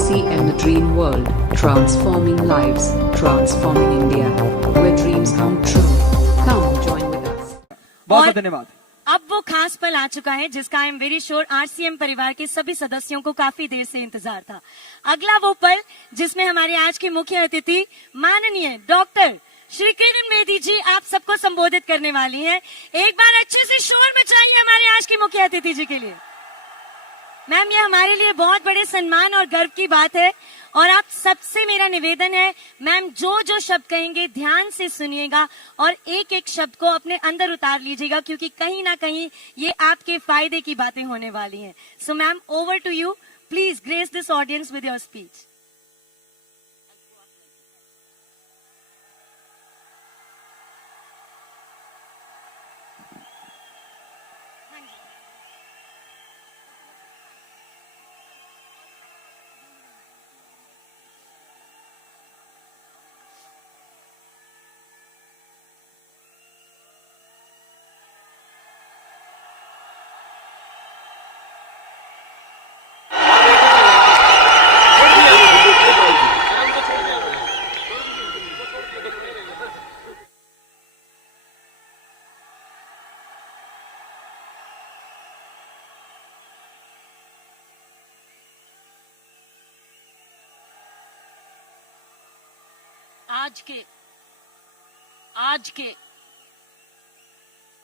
RCM the Dream World, transforming lives, transforming India, where dreams come true. Come join with us. बहुत धन्यवाद। अब वो खास पल आ चुका है जिसका I am very sure RCM परिवार के सभी सदस्यों को काफी देर से इंतजार था। अगला वो पल जिसमें हमारे आज के मुख्य अतिथि माननीय डॉक्टर श्री किरण बेदी जी आप सबको संबोधित करने वाली हैं। एक बार अच्छे से शोर मचाइए हमारे आज के मुख्य अतिथि जी के लिए। मैम, ये हमारे लिए बहुत बड़े सम्मान और गर्व की बात है और आप सबसे मेरा निवेदन है मैम, जो जो शब्द कहेंगे ध्यान से सुनिएगा और एक एक शब्द को अपने अंदर उतार लीजिएगा, क्योंकि कहीं ना कहीं ये आपके फायदे की बातें होने वाली हैं। So ma'am, over to you, please grace this audience with your speech.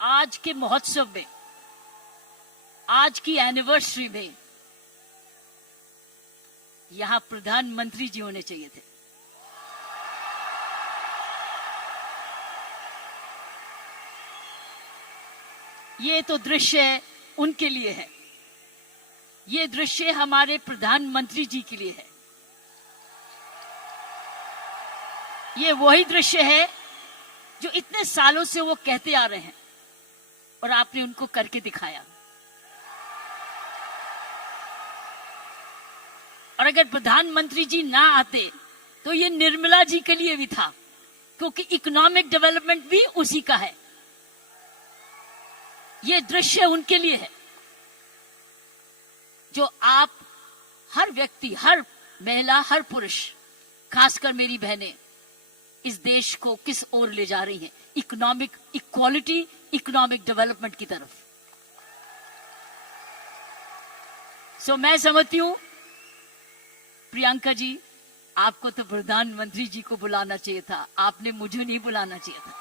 आज के महोत्सव में, आज की एनिवर्सरी में यहां प्रधानमंत्री जी होने चाहिए थे। ये तो दृश्य उनके लिए है, ये दृश्य हमारे प्रधानमंत्री जी के लिए है। ये वही दृश्य है जो इतने सालों से वो कहते आ रहे हैं और आपने उनको करके दिखाया। और अगर प्रधानमंत्री जी ना आते तो ये निर्मला जी के लिए भी था, क्योंकि इकोनॉमिक डेवलपमेंट भी उसी का है। ये दृश्य उनके लिए है जो आप हर व्यक्ति, हर महिला, हर पुरुष, खासकर मेरी बहनें इस देश को किस ओर ले जा रही हैं, इकोनॉमिक इक्वालिटी, इकोनॉमिक डेवलपमेंट की तरफ। सो मैं समझती हूं प्रियंका जी, आपको तो प्रधानमंत्री जी को बुलाना चाहिए था, आपने मुझे नहीं बुलाना चाहिए था।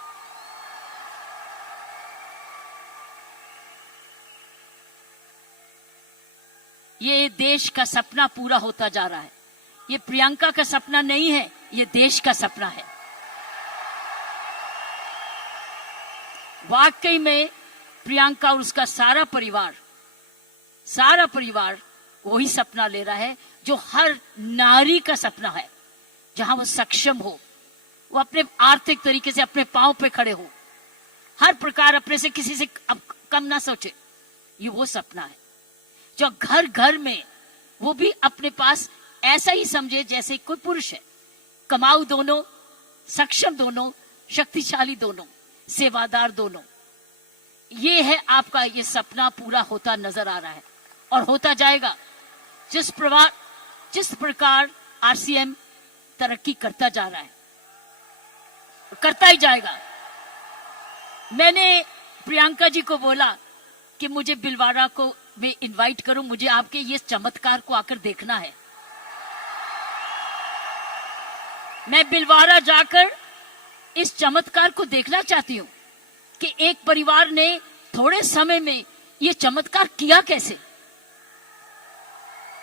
ये देश का सपना पूरा होता जा रहा है। ये प्रियंका का सपना नहीं है, ये देश का सपना है। वाकई में प्रियंका और उसका सारा परिवार वही सपना ले रहा है जो हर नारी का सपना है, जहां वो सक्षम हो, वो अपने आर्थिक तरीके से अपने पांव पे खड़े हो, हर प्रकार अपने से किसी से कम ना सोचे। ये वो सपना है जो घर घर में वो भी अपने पास ऐसा ही समझे जैसे कोई पुरुष है। कमाऊ दोनों, सक्षम दोनों, शक्तिशाली दोनों, सेवादार दोनों। ये है आपका, ये सपना पूरा होता नजर आ रहा है और होता जाएगा। जिस प्रकार आरसीएम तरक्की करता जा रहा है, करता ही जाएगा। मैंने प्रियंका जी को बोला कि मुझे बिलवाड़ा को मैं इनवाइट करूं, मुझे आपके ये चमत्कार को आकर देखना है। मैं बिलवाड़ा जाकर इस चमत्कार को देखना चाहती हूं कि एक परिवार ने थोड़े समय में ये चमत्कार किया कैसे।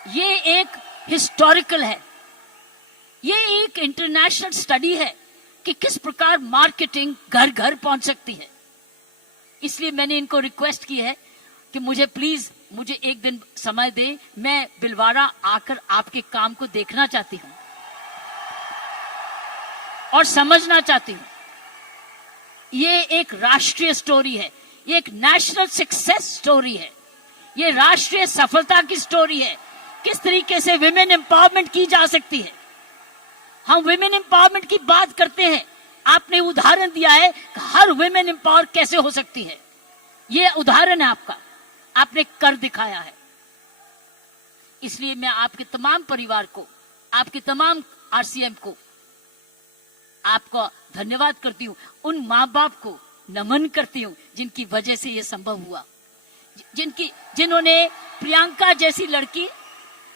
ये एक हिस्टोरिकल है, ये एक इंटरनेशनल स्टडी है कि किस प्रकार मार्केटिंग घर घर पहुंच सकती है। इसलिए मैंने इनको रिक्वेस्ट की है कि मुझे एक दिन समय दे, मैं बिलवाड़ा आकर आपके काम को देखना चाहती हूं और समझना चाहती हूं। ये एक राष्ट्रीय स्टोरी है, ये एक नेशनल सक्सेस स्टोरी है, ये राष्ट्रीय सफलता की स्टोरी है। किस तरीके से विमेन एम्पावरमेंट की जा सकती है। हम विमेन एम्पावरमेंट की बात करते हैं, आपने उदाहरण दिया है कि हर विमेन एम्पावर कैसे हो सकती है। ये उदाहरण है आपका, आपने कर दिखाया है। इसलिए मैं आपके तमाम परिवार को आपके तमाम आरसीएम को आपको धन्यवाद करती हूँ। उन माँ बाप को नमन करती हूँ जिनकी वजह से ये संभव हुआ, जिन्होंने प्रियंका जैसी लड़की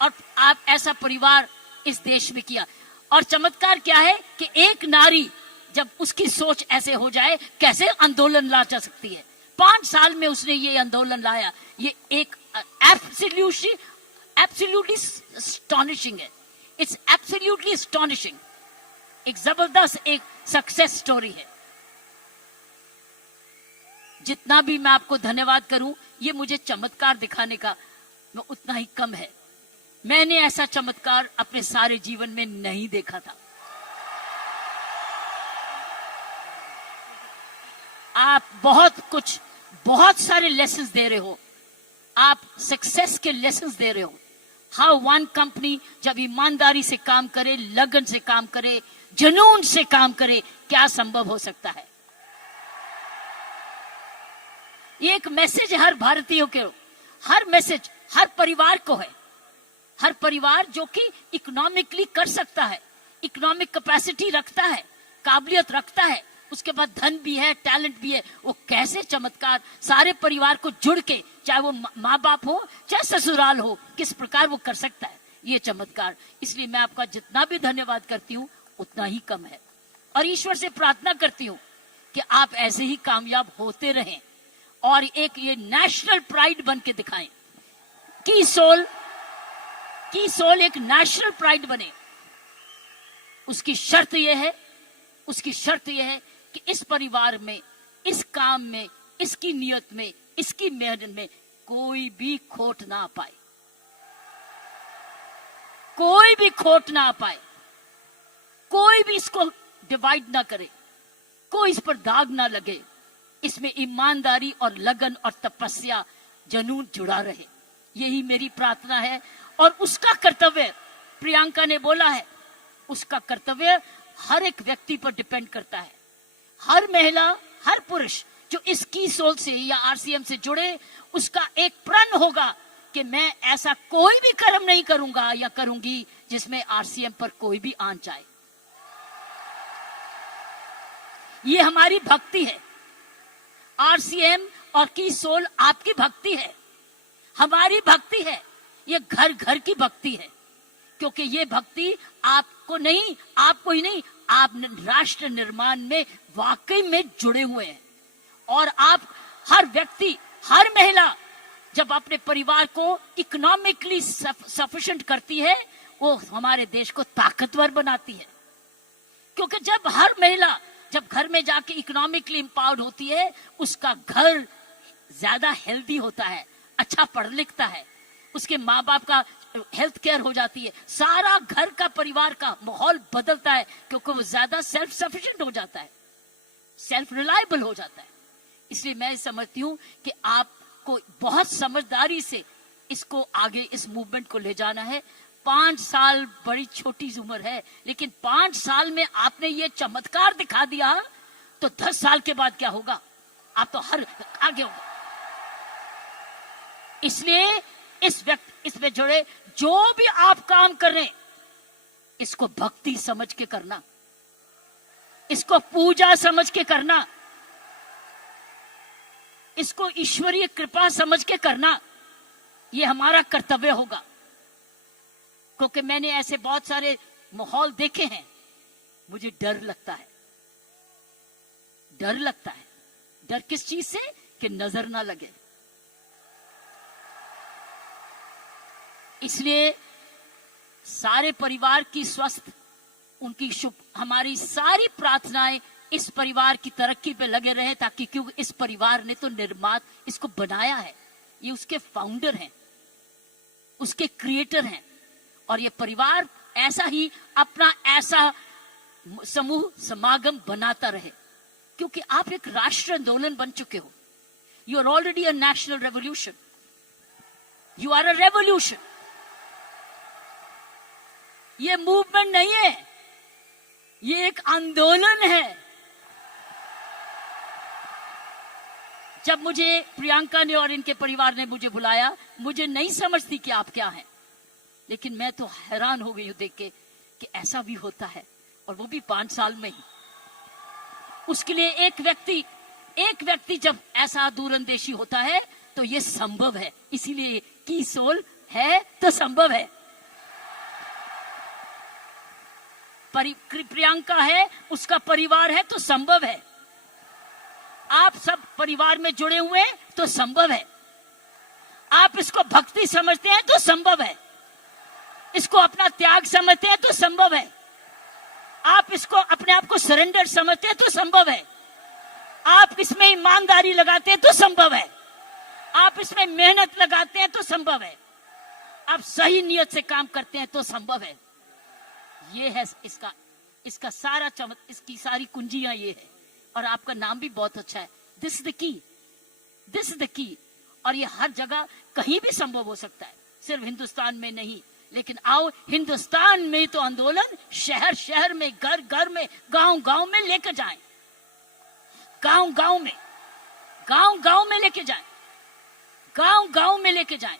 और आप ऐसा परिवार इस देश में किया। और चमत्कार क्या है कि एक नारी जब उसकी सोच ऐसे हो जाए, कैसे आंदोलन ला जा सकती है। 5 साल में उसने ये आंदोलन लाया। ये एक एब्सोल्युटली एस्टॉनिशिंग है। It's absolutely astonishing. एक जबरदस्त एक सक्सेस स्टोरी है। जितना भी मैं आपको धन्यवाद करूं, ये मुझे चमत्कार दिखाने का उतना ही कम है। मैंने ऐसा चमत्कार अपने सारे जीवन में नहीं देखा था। आप बहुत सारे लेसन्स दे रहे हो। आप सक्सेस के लेसन्स दे रहे हो। हाउ वन कंपनी जब ईमानदारी से काम करे, लगन से काम करे, जुनून से काम करे, क्या संभव हो सकता है। ये एक मैसेज हर भारतीयों के, हर मैसेज हर परिवार को है। हर परिवार जो कि इकोनॉमिकली कर सकता है, इकोनॉमिक कैपेसिटी रखता है, काबिलियत रखता है, उसके बाद धन भी है, टैलेंट भी है, वो कैसे चमत्कार सारे परिवार को जुड़ के, चाहे वो माँ बाप हो चाहे ससुराल हो, किस प्रकार वो कर सकता है ये चमत्कार। इसलिए मैं आपका जितना भी धन्यवाद करती हूँ उतना ही कम है। और ईश्वर से प्रार्थना करती हूँ कि आप ऐसे ही कामयाब होते रहें और एक ये नेशनल प्राइड बन के दिखाएं। की सोल एक नेशनल प्राइड बने। उसकी शर्त यह है कि इस परिवार में, इस काम में, इसकी नियत में, इसकी मेहनत में कोई भी खोट ना पाए, कोई भी खोट ना पाए, कोई भी इसको डिवाइड ना करे, कोई इस पर दाग ना लगे। इसमें ईमानदारी और लगन और तपस्या, जुनून जुड़ा रहे, यही मेरी प्रार्थना है। और उसका कर्तव्य, प्रियंका ने बोला है, उसका कर्तव्य हर एक व्यक्ति पर डिपेंड करता है। हर महिला, हर पुरुष जो इस की सोल से या आरसीएम से जुड़े, उसका एक प्रण होगा कि मैं ऐसा कोई भी कर्म नहीं करूंगा या करूंगी जिसमें आरसीएम पर कोई भी आंच जाए। ये हमारी भक्ति है। आरसीएम और की सोल आपकी भक्ति है, हमारी भक्ति है। ये घर घर की भक्ति है, क्योंकि ये भक्ति आपको ही नहीं, आप राष्ट्र निर्माण में वाकई में जुड़े हुए हैं। और आप हर व्यक्ति, हर महिला जब अपने परिवार को इकोनॉमिकली सफिशिएंट करती है, वो हमारे देश को ताकतवर बनाती है। क्योंकि जब हर महिला जब घर में जाके इकोनॉमिकली एम्पावर्ड होती है, उसका घर ज्यादा हेल्दी होता है, अच्छा पढ़ लिखता है, उसके माँ बाप का हेल्थ केयर हो जाती है, सारा घर का परिवार का माहौल बदलता है, क्योंकि वो ज्यादा सेल्फ सफिशिएंट हो जाता है, सेल्फ रिलायबल हो जाता है। इसलिए मैं समझती हूँ कि आपको बहुत समझदारी से इसको आगे, इस मूवमेंट को ले जाना है। 5 साल बड़ी छोटी उम्र है, लेकिन 5 साल में आपने ये चमत्कार दिखा दिया, तो 10 साल के बाद क्या होगा, आप तो हर आगे होगा। इसलिए इसमें जुड़े जो भी आप काम कर रहे हैं, इसको भक्ति समझ के करना, इसको पूजा समझ के करना, इसको ईश्वरीय कृपा समझ के करना, ये हमारा कर्तव्य होगा। क्योंकि मैंने ऐसे बहुत सारे माहौल देखे हैं, मुझे डर लगता है। डर किस चीज से? कि नजर ना लगे। इसलिए सारे परिवार की स्वस्थ, उनकी शुभ, हमारी सारी प्रार्थनाएं इस परिवार की तरक्की पे लगे रहे, ताकि क्योंकि इस परिवार ने तो इसको बनाया है, ये उसके फाउंडर हैं, उसके क्रिएटर हैं। और ये परिवार ऐसा ही अपना ऐसा समूह समागम बनाता रहे, क्योंकि आप एक राष्ट्र आंदोलन बन चुके हो। You are already a national revolution, you are a revolution. ये मूवमेंट नहीं है, ये एक आंदोलन है। जब मुझे प्रियंका ने और इनके परिवार ने मुझे बुलाया, मुझे नहीं समझती कि आप क्या हैं, लेकिन मैं तो हैरान हो गई हूं देख के कि ऐसा भी होता है, और वो भी 5 साल में ही। उसके लिए एक व्यक्ति जब ऐसा दूरंदेशी होता है तो ये संभव है। इसीलिए की सोल है तो संभव है। प्रियंका है, उसका परिवार है तो संभव है। आप सब परिवार में जुड़े हुए हैं तो संभव है। आप इसको भक्ति समझते हैं तो संभव है। इसको अपना त्याग समझते हैं तो संभव है। आप इसको अपने आप को सरेंडर समझते हैं तो संभव है। आप इसमें ईमानदारी लगाते हैं तो संभव है। आप इसमें मेहनत लगाते हैं तो संभव है। आप सही नियत से काम करते हैं तो संभव है। ये है इसका सारा इसकी सारी कुंजियां ये है। और आपका नाम भी बहुत अच्छा है, दिस इज द की। और ये हर जगह कहीं भी संभव हो सकता है, सिर्फ हिंदुस्तान में नहीं। लेकिन आओ हिंदुस्तान में तो आंदोलन शहर शहर में, घर घर में, गांव गांव में लेकर जाएं। गांव गांव में लेके जाएं। गांव गांव में लेके जाएं,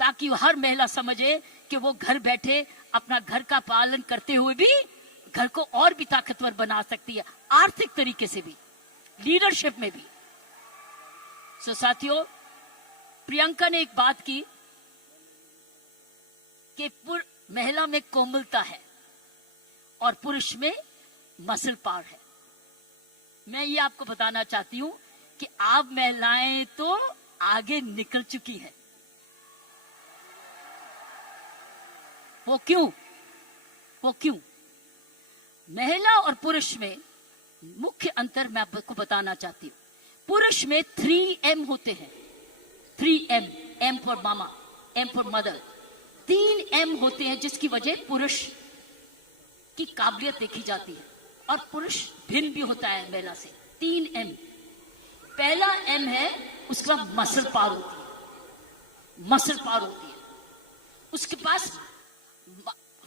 ताकि हर महिला समझे कि वो घर बैठे अपना घर का पालन करते हुए भी घर को और भी ताकतवर बना सकती है, आर्थिक तरीके से भी, लीडरशिप में भी। सो साथियों, प्रियंका ने एक बात की कि महिला में कोमलता है और पुरुष में मसल पावर है। मैं ये आपको बताना चाहती हूं कि आप महिलाएं तो आगे निकल चुकी हैं। वो क्यों? महिला और पुरुष में मुख्य अंतर मैं आपको बताना चाहती हूं। पुरुष में 3M होते हैं। 3M, M for mama, M for mother. 3M होते हैं, जिसकी वजह पुरुष की काबिलियत देखी जाती है। और पुरुष भिन्न भी होता है महिला से। 3M। पहला M है, उसका मसल पावर होती है। मसल पावर होती है, उसके पास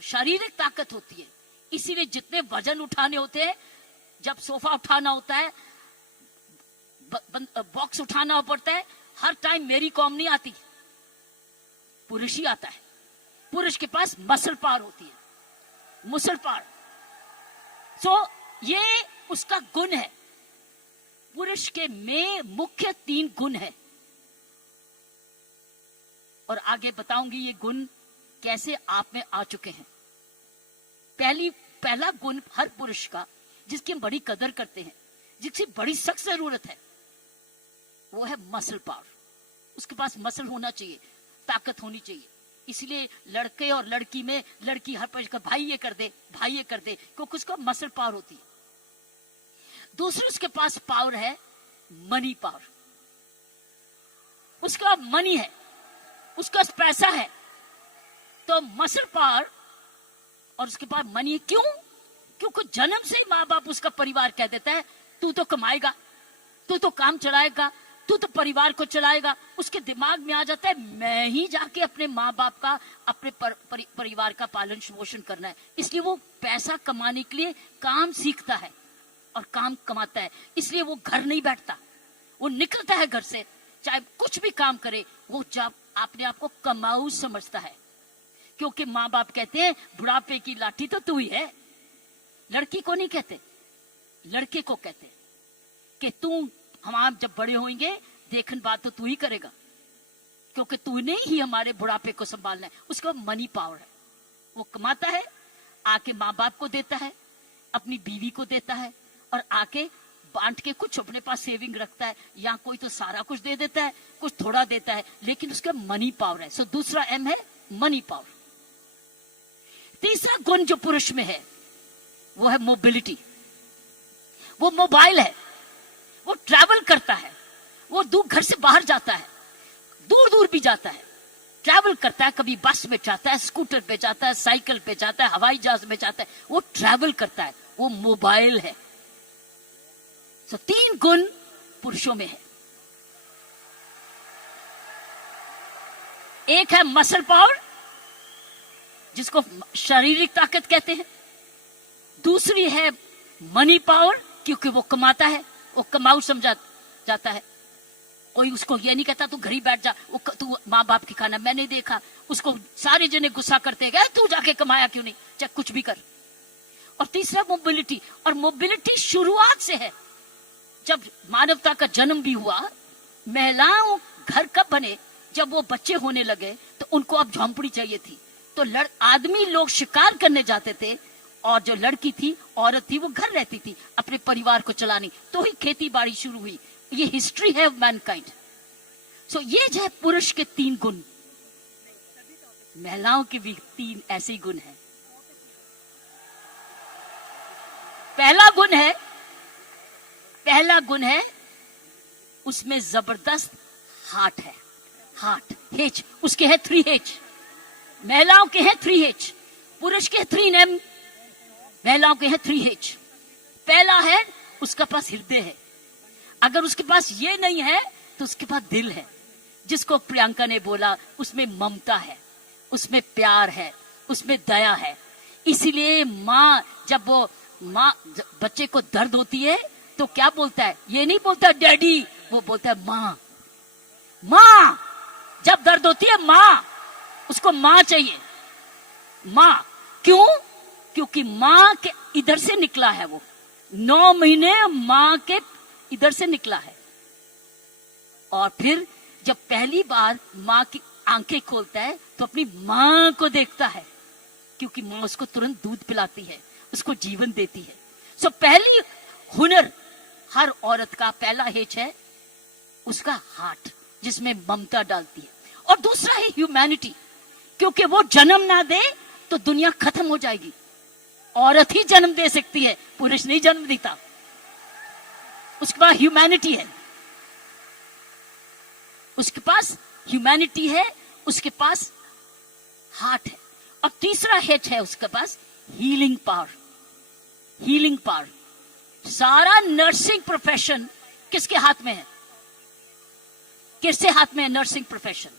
शारीरिक ताकत होती है। इसीलिए जितने वजन उठाने होते हैं, जब सोफा उठाना होता है, बॉक्स उठाना पड़ता है, हर टाइम मेरी कॉम नहीं आती, पुरुष ही आता है। पुरुष के पास मसल पावर होती है, मसल पावर। सो ये उसका गुण है। पुरुष के में मुख्य 3 गुण है, और आगे बताऊंगी ये गुण कैसे आप में आ चुके हैं। पहला गुण हर पुरुष का, जिसकी हम बड़ी कदर करते हैं, जिसकी बड़ी सख्त जरूरत है, वो है मसल पावर। उसके पास मसल होना चाहिए, ताकत होनी चाहिए। इसलिए लड़के और लड़की में, लड़की हर पर भाई ये कर दे, भाई ये कर दे, क्योंकि उसका मसल पावर होती है। दूसरी उसके पास पावर है मनी पावर। उसका मनी है, उसका पैसा है, तो मसल पावर और उसके पास मनी है। क्यों? क्योंकि जन्म से ही माँ बाप, उसका परिवार कह देता है तू तो कमाएगा, तू तो काम चलाएगा, तू तो परिवार को चलाएगा। उसके दिमाग में आ जाता है मैं ही जाके अपने माँ बाप का, अपने परिवार का पालन पोषण करना है। इसलिए वो पैसा कमाने के लिए काम सीखता है और काम कमाता है। इसलिए वो घर नहीं बैठता, वो निकलता है घर से, चाहे कुछ भी काम करे, वो जब अपने आप को कमाऊ समझता है। क्योंकि माँ बाप कहते हैं बुढ़ापे की लाठी तो तू ही है। लड़की को नहीं कहते, लड़के को कहते हैं कि तू, हम आप जब बड़े होंगे देखन बात तो तू ही करेगा, क्योंकि तूने ही हमारे बुढ़ापे को संभालना है। उसका मनी पावर है, वो कमाता है, आके माँ बाप को देता है, अपनी बीवी को देता है, और आके बांट के कुछ अपने पास सेविंग रखता है, या कोई तो सारा कुछ दे देता है, कुछ थोड़ा देता है, लेकिन उसका मनी पावर है। सो दूसरा M है मनी पावर। तीसरा गुण जो पुरुष में है वो है मोबिलिटी। वो मोबाइल है, वो ट्रैवल करता है, वो दूर घर से बाहर जाता है, दूर दूर भी जाता है, ट्रैवल करता है। कभी बस में जाता है, स्कूटर पे जाता है, साइकिल पे जाता है, हवाई जहाज में जाता है, वो ट्रैवल करता है, वो मोबाइल है। तो 3 गुण पुरुषों में है। एक है मसल पावर, जिसको शारीरिक ताकत कहते हैं। दूसरी है मनी पावर, क्योंकि वो कमाता है, वो कमाऊ समझा जाता है। कोई उसको ये नहीं कहता तू घर ही बैठ जा, तू माँ बाप की खाना। मैंने देखा उसको सारे जने गुस्सा करते गए, तू जाके कमाया क्यों नहीं, चाहे कुछ भी कर। और तीसरा मोबिलिटी, और मोबिलिटी शुरुआत से है। जब मानवता का जन्म भी हुआ, महिलाओं घर कब बने? जब वो बच्चे होने लगे तो उनको अब झोंपड़ी चाहिए थी, तो आदमी लोग शिकार करने जाते थे, और जो लड़की थी, औरत थी, वो घर रहती थी अपने परिवार को चलानी, तो ही खेती बाड़ी शुरू हुई। ये हिस्ट्री है मैनकाइंड। सो ये जो है पुरुष के 3 गुण, महिलाओं के भी 3 ऐसे ही गुण हैं। पहला गुण है उसमें जबरदस्त हार्ट है। हार्ट, हेच, उसके है 3 हेच। महिलाओं के हैं 3 हेच, पुरुष के 3 एम, महिलाओं के हैं 3 हेच। पहला है उसका पास हृदय है। अगर उसके पास ये नहीं है तो उसके पास दिल है, जिसको प्रियंका ने बोला, उसमें ममता है, उसमें प्यार है, उसमें दया है। इसीलिए जब बच्चे को दर्द होती है तो क्या बोलता है? ये नहीं बोलता डैडी, वो बोलता है माँ। माँ, जब दर्द होती है माँ, उसको माँ चाहिए। माँ क्यों? क्योंकि माँ के इधर से निकला है, वो 9 महीने माँ के इधर से निकला है। और फिर जब पहली बार माँ की आंखें खोलता है तो अपनी माँ को देखता है, क्योंकि माँ उसको तुरंत दूध पिलाती है, उसको जीवन देती है। सो पहली हुनर हर औरत का पहला हेच है उसका हार्ट, जिसमें ममता डालती है। और दूसरा है ह्यूमैनिटी, क्योंकि वो जन्म ना दे तो दुनिया खत्म हो जाएगी। औरत ही जन्म दे सकती है, पुरुष नहीं जन्म देता। उसके पास ह्यूमैनिटी है, उसके पास ह्यूमैनिटी है, उसके पास हार्ट है। और तीसरा हेच है उसके पास हीलिंग पावर। हीलिंग पावर, सारा नर्सिंग प्रोफेशन किसके हाथ में है? किसके हाथ में है नर्सिंग प्रोफेशन?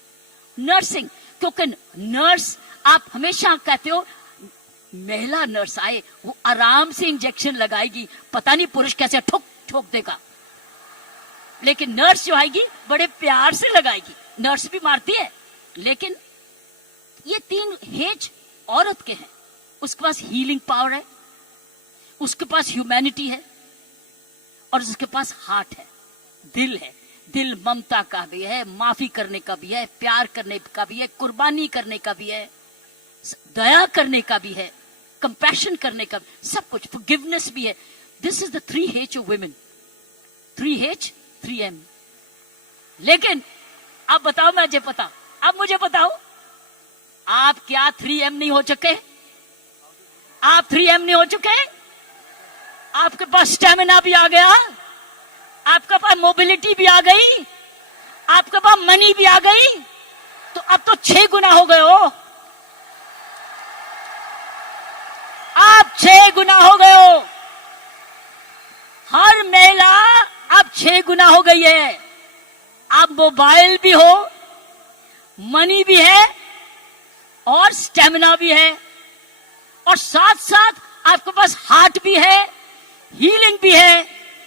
नर्सिंग, क्योंकि नर्स, आप हमेशा कहते हो महिला नर्स आए, वो आराम से इंजेक्शन लगाएगी, पता नहीं पुरुष कैसे ठोक ठोक देगा, लेकिन नर्स जो आएगी बड़े प्यार से लगाएगी। नर्स भी मारती है, लेकिन ये 3 हेज औरत के हैं। उसके पास हीलिंग पावर है, उसके पास ह्यूमैनिटी है, और उसके पास हार्ट है, दिल है। दिल ममता का भी है, माफी करने का भी है, प्यार करने का भी है, कुर्बानी करने का भी है, दया करने का भी है, कंपैशन करने का भी, सब कुछ, फॉरगिवनेस भी है। This is the 3 H of women. 3 H 3 M। लेकिन अब बताओ, मुझे बताओ, आप क्या 3 M नहीं हो चुके? आप 3 M नहीं हो चुके? आपके पास स्टेमिना भी आ गया, आपके पास मोबिलिटी भी आ गई, आपके पास मनी भी आ गई, तो अब तो 6 गुना हो गए हो। आप 6 गुना हो गए हो। हर महिला अब 6 गुना हो गई है। अब मोबाइल भी हो, मनी भी है, और स्टेमिना भी है, और साथ साथ आपके पास हार्ट भी है, हीलिंग भी है,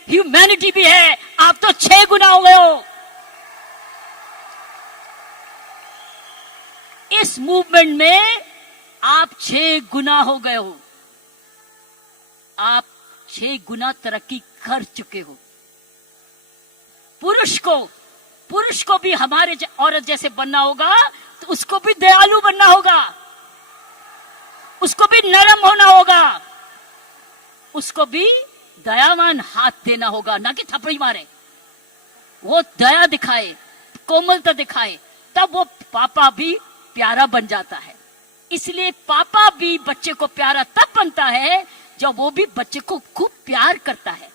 ह्यूमैनिटी भी है। आप तो 6 गुना हो गए हो। इस मूवमेंट में आप 6 गुना हो गए हो। आप 6 गुना तरक्की कर चुके हो। पुरुष को भी हमारे औरत जैसे बनना होगा, तो उसको भी दयालु बनना होगा, उसको भी नरम होना होगा, उसको भी दयावान हाथ देना होगा, ना कि थप्पड़ी मारे। वो दया दिखाए, कोमलता दिखाए, तब वो पापा भी प्यारा बन जाता है। इसलिए पापा भी बच्चे को प्यारा तब बनता है जब वो भी बच्चे को खूब प्यार करता है,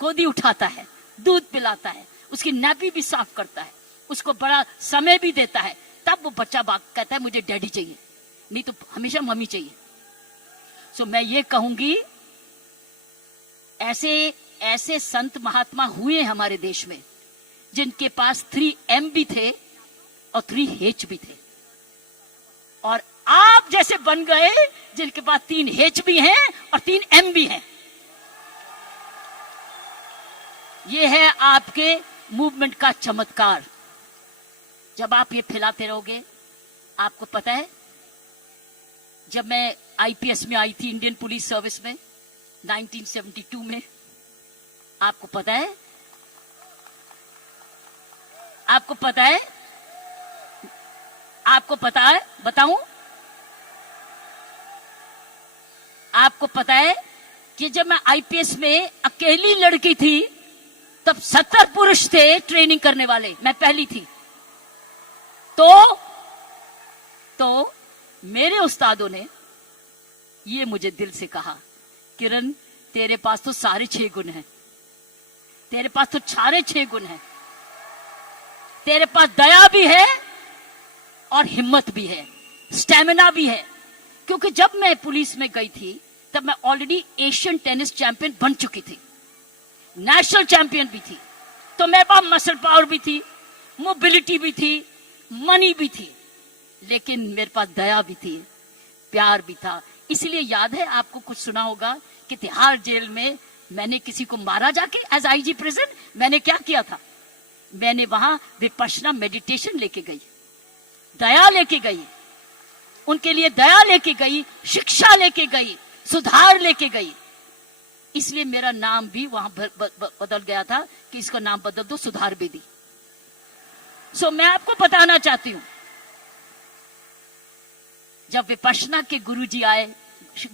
गोदी उठाता है, दूध पिलाता है, उसकी नाभि भी साफ करता है, उसको बड़ा समय भी देता है। तब वो बच्चा कहता है मुझे डैडी चाहिए, नहीं तो हमेशा मम्मी चाहिए। सो मैं ये कहूंगी, ऐसे संत महात्मा हुए हमारे देश में जिनके पास 3 M भी थे और 3 H भी थे, और आप जैसे बन गए जिनके पास 3 H भी हैं और 3 M भी हैं। ये है आपके मूवमेंट का चमत्कार। जब आप ये फैलाते रहोगे, आपको पता है, जब मैं आईपीएस में आई थी, इंडियन पुलिस सर्विस में 1972 में। आपको पता है? आपको पता है? आपको पता है? बताऊं? आपको पता है कि जब मैं आईपीएस में अकेली लड़की थी तब 70 पुरुष थे ट्रेनिंग करने वाले, मैं पहली थी। तो मेरे उस्तादों ने ये मुझे दिल से कहा, किरण तेरे पास तो सारे 6 गुण हैं, तेरे पास तो सारे 6 गुण हैं, तेरे पास दया भी है और हिम्मत भी है, स्टैमिना भी है। क्योंकि जब मैं पुलिस में गई थी तब मैं ऑलरेडी एशियन टेनिस चैंपियन बन चुकी थी, नेशनल चैंपियन भी थी, तो मेरे पास मसल पावर भी थी, मोबिलिटी भी थी, मनी भी थी, लेकिन मेरे पास दया भी थी, प्यार भी था। इसलिए याद है आपको, कुछ सुना होगा कि तिहाड़ जेल में मैंने किसी को मारा जाके, एज आईजी प्रिजन मैंने क्या किया था, मैंने वहां विपश्यना मेडिटेशन लेके गई, दया लेके गई, उनके लिए दया लेके गई, शिक्षा लेके गई, सुधार लेके गई। इसलिए मेरा नाम भी वहां बदल गया था कि इसका नाम बदल दो, सुधार बेदी। सो मैं आपको बताना चाहती हूं, जब विपश्यना के गुरु जी आए,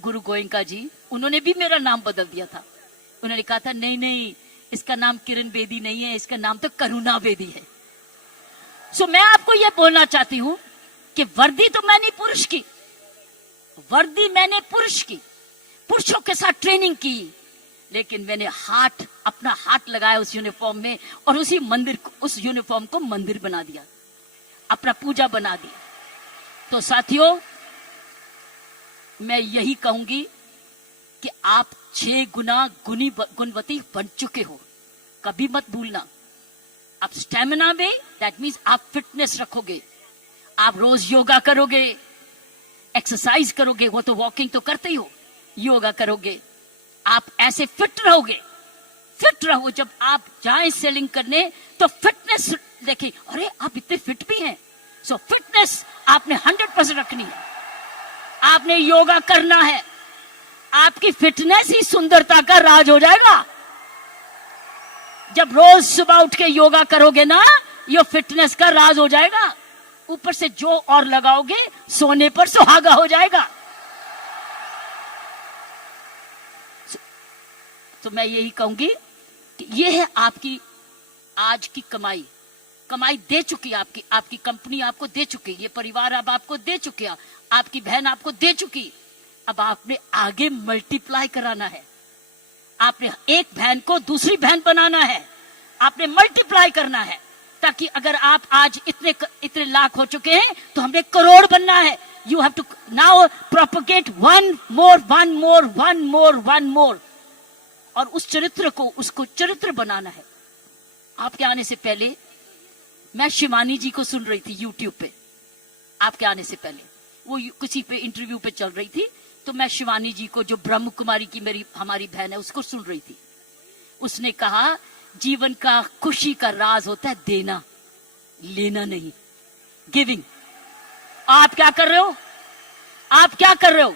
गुरु गोयंका जी, उन्होंने भी मेरा नाम बदल दिया था। उन्होंने कहा था नहीं नहीं, इसका नाम किरण बेदी नहीं है, इसका नाम तो करुणा बेदी है। सो मैं आपको यह बोलना चाहती हूं कि वर्दी तो मैंने पुरुष की, वर्दी मैंने पुरुष की, पुरुषों के साथ ट्रेनिंग की, लेकिन मैंने अपना हाथ लगाया उस यूनिफॉर्म में और उस यूनिफॉर्म को मंदिर बना दिया, अपना पूजा बना दिया। तो साथियों, मैं यही कहूंगी कि आप 6 गुना गुणवती बन चुके हो, कभी मत भूलना। आप स्टेमिना में, दैट मीन्स आप फिटनेस रखोगे, आप रोज योगा करोगे, एक्सरसाइज करोगे, वो तो वॉकिंग तो करते ही हो, योगा करोगे, आप ऐसे फिट रहोगे। फिट रहो, जब आप जाएं सेलिंग करने तो फिटनेस देखें, अरे आप इतने फिट भी हैं। सो फिटनेस आपने 100% रखनी है, आपने योगा करना है, आपकी फिटनेस ही सुंदरता का राज हो जाएगा। जब रोज सुबह उठ के योगा करोगे ना, ये फिटनेस का राज हो जाएगा। ऊपर से जो और लगाओगे, सोने पर सुहागा हो जाएगा। तो मैं यही कहूंगी कि ये है आपकी आज की कमाई दे चुकी है, आपकी कंपनी आपको दे चुकी, ये परिवार अब आपको दे चुके, आपकी बहन आपको दे चुकी। अब आपने आगे मल्टीप्लाई कराना है, आपने एक बहन को दूसरी बहन बनाना है, आपने मल्टीप्लाई करना है, ताकि अगर आप आज इतने लाख हो चुके हैं तो हमने करोड़ बनना है। You have to now propagate one more, और उस चरित्र को, उसको चरित्र बनाना है। आपके आने से पहले मैं शिवानी जी को सुन रही थी यूट्यूब पे, आपके आने से पहले वो किसी पे इंटरव्यू पे चल रही थी, तो मैं शिवानी जी को, जो ब्रह्म कुमारी की हमारी बहन है, उसको सुन रही थी। उसने कहा जीवन का खुशी का राज होता है देना, लेना नहीं, गिविंग। आप क्या कर रहे हो? आप क्या कर रहे हो?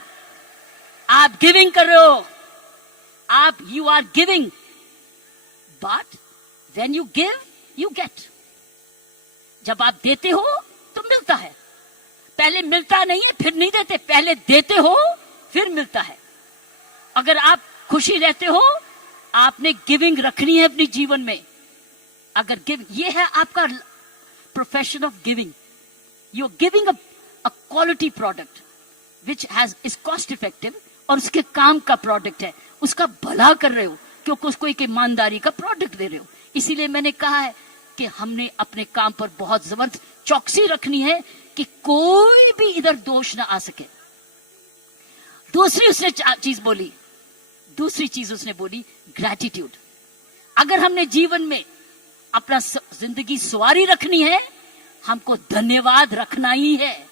आप गिविंग कर रहे हो, आप you are giving, but when you give you get. जब आप देते हो तो मिलता है, पहले मिलता नहीं है फिर नहीं देते, पहले देते हो फिर मिलता है। अगर आप खुशी रहते हो, आपने गिविंग रखनी है अपने जीवन में। अगर ये है आपका profession of giving, you giving a quality product which is cost effective, और उसके काम का प्रोडक्ट है, उसका भला कर रहे हो, क्योंकि उसको एक ईमानदारी का प्रोडक्ट दे रहे हो। इसीलिए मैंने कहा है कि हमने अपने काम पर बहुत जबरदस्त चौकसी रखनी है कि कोई भी इधर दोष ना आ सके। दूसरी चीज उसने बोली ग्रैटिट्यूड। अगर हमने जीवन में अपना जिंदगी सवारी रखनी है, हमको धन्यवाद रखना ही है।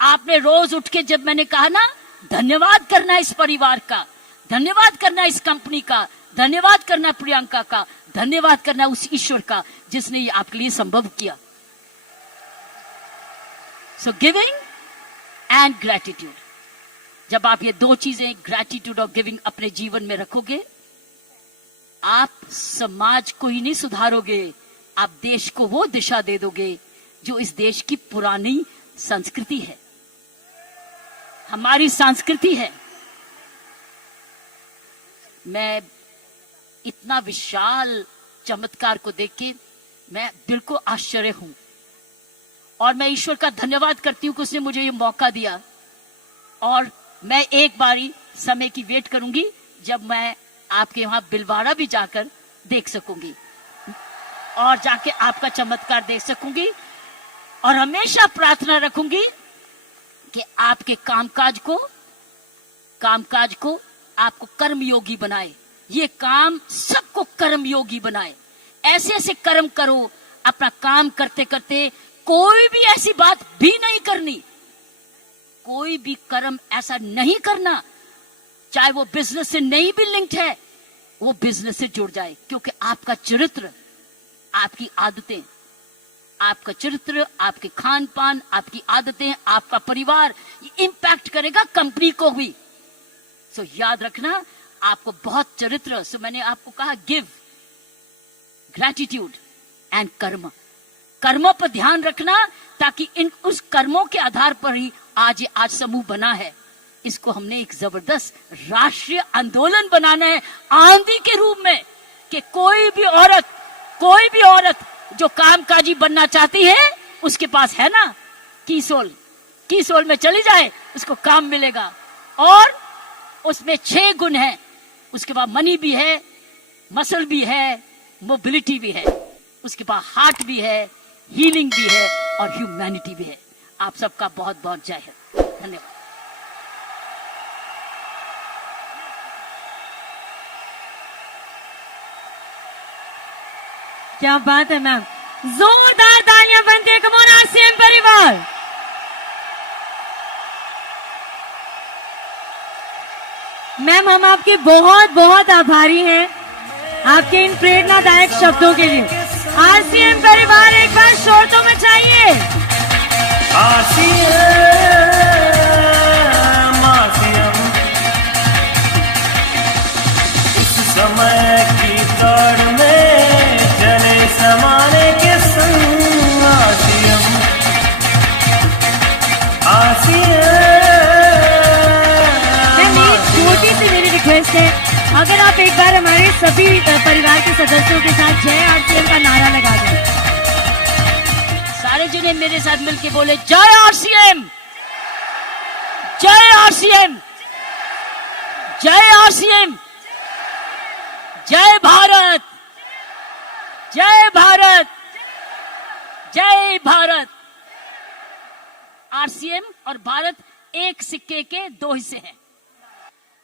आपने रोज उठ के, जब मैंने कहा ना, धन्यवाद करना इस परिवार का, धन्यवाद करना इस कंपनी का, धन्यवाद करना प्रियंका का, धन्यवाद करना उस ईश्वर का जिसने ये आपके लिए संभव किया। So giving and gratitude. जब आप ये दो चीजें ग्रैटिट्यूड और गिविंग अपने जीवन में रखोगे, आप समाज को ही नहीं सुधारोगे, आप देश को वो दिशा दे दोगे जो इस देश की पुरानी संस्कृति है, हमारी संस्कृति है। मैं इतना विशाल चमत्कार को देख के मैं दिल को आश्चर्य हूं और मैं ईश्वर का धन्यवाद करती हूं कि उसने मुझे ये मौका दिया। और मैं एक बारी समय की वेट करूंगी जब मैं आपके वहां बिलवाड़ा भी जाकर देख सकूंगी और जाके आपका चमत्कार देख सकूंगी। और हमेशा प्रार्थना रखूंगी कि आपके कामकाज को आपको कर्मयोगी बनाए, ये काम सबको कर्मयोगी बनाए। ऐसे ऐसे कर्म करो, अपना काम करते करते कोई भी ऐसी बात भी नहीं करनी, कोई भी कर्म ऐसा नहीं करना, चाहे वो बिजनेस से नहीं भी लिंक्ड है, वो बिजनेस से जुड़ जाए। क्योंकि आपका चरित्र, आपकी आदतें, आपका चरित्र, आपके खान पान, आपकी आदतें, आपका परिवार, ये इंपैक्ट करेगा कंपनी को भी। सो याद रखना, आपको बहुत चरित्र, सो मैंने आपको कहा गिव, ग्रैटिट्यूड एंड कर्म। कर्मों पर ध्यान रखना ताकि उस कर्मों के आधार पर ही आज समूह बना है। इसको हमने एक जबरदस्त राष्ट्रीय आंदोलन बनाना है आंधी के रूप में, कि कोई भी औरत जो कामकाजी बनना चाहती है, उसके पास है ना कीसोल में चली जाए, उसको काम मिलेगा। और उसमें 6 गुण हैं, उसके बाद मनी भी है, मसल भी है, मोबिलिटी भी है, उसके बाद हार्ट भी है, हीलिंग भी है और ह्यूमैनिटी भी है। आप सबका बहुत बहुत जय हिंद, धन्यवाद। क्या बात है मैम, जोरदार तालियां बनती है। कम ऑन आरसीएम परिवार। मैम, हम आपके बहुत बहुत आभारी हैं आपके इन प्रेरणादायक शब्दों के लिए। आरसीएम परिवार एक बार शोर तो मचाइए। आरसीएम, आरसीएम, इस समय की दौड़ में चले समाने के संग। RCM, RCM. छोटी सी मेरी रिक्वेस्ट है, अगर आप एक बार हमारे सभी परिवार के सदस्यों के साथ जय आरसीएम का नारा लगा दें। सारे जने मेरे साथ मिलके बोले, जय आरसीएम, जय आरसीएम, जय आरसीएम, जय भारत, जय भारत, जय भारत। आरसीएम और भारत एक सिक्के के 2 हिस्से हैं।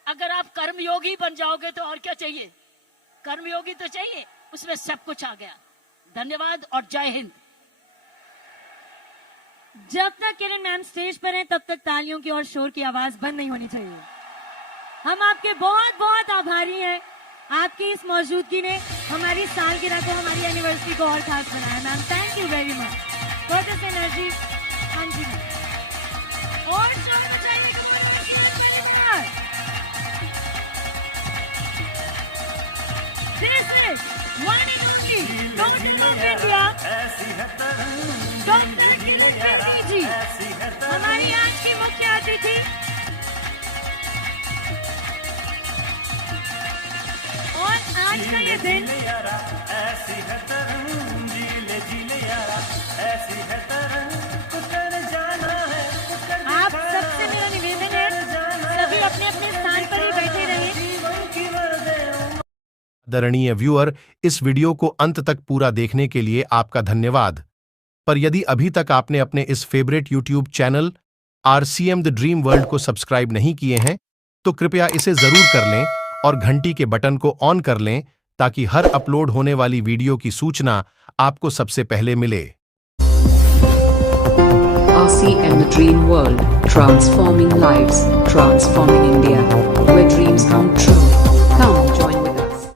अगर आप कर्मयोगी बन जाओगे तो और क्या चाहिए, कर्मयोगी तो चाहिए, उसमें सब कुछ आ गया। धन्यवाद और जय हिंद। जब तक किरण मैम स्टेज पर हैं, तब तक तालियों की और शोर की आवाज बंद नहीं होनी चाहिए। हम आपके बहुत बहुत आभारी हैं। आपकी इस मौजूदगी ने हमारी सालगिरह को, हमारी एनिवर्सरी को और खास बनाया। Ma'am, thank you very much for this energy. हाँ जी, और शोर मचाएंगे। This is one and only Government of India, doctor Kiran ji, हमारी आज की मुख्य अतिथि। और आज का ये दिन आप सबसे मेरा निवेदन है, सभी अपने अपने स्थान पर ही बैठे रहिए। आदरणीय व्यूअर, इस वीडियो को अंत तक पूरा देखने के लिए आपका धन्यवाद। पर यदि अभी तक आपने अपने इस favourite YouTube channel RCM the dream world को सब्सक्राइब नहीं किए हैं, तो कृपया इसे जरूर कर लें और घंटी के बटन को ऑन कर लें ताकि हर अपलोड होने वाली वीडियो की सूचना आपको सबसे पहले मिले। RCM the Dream World, transforming lives, transforming India, where dreams come true. Come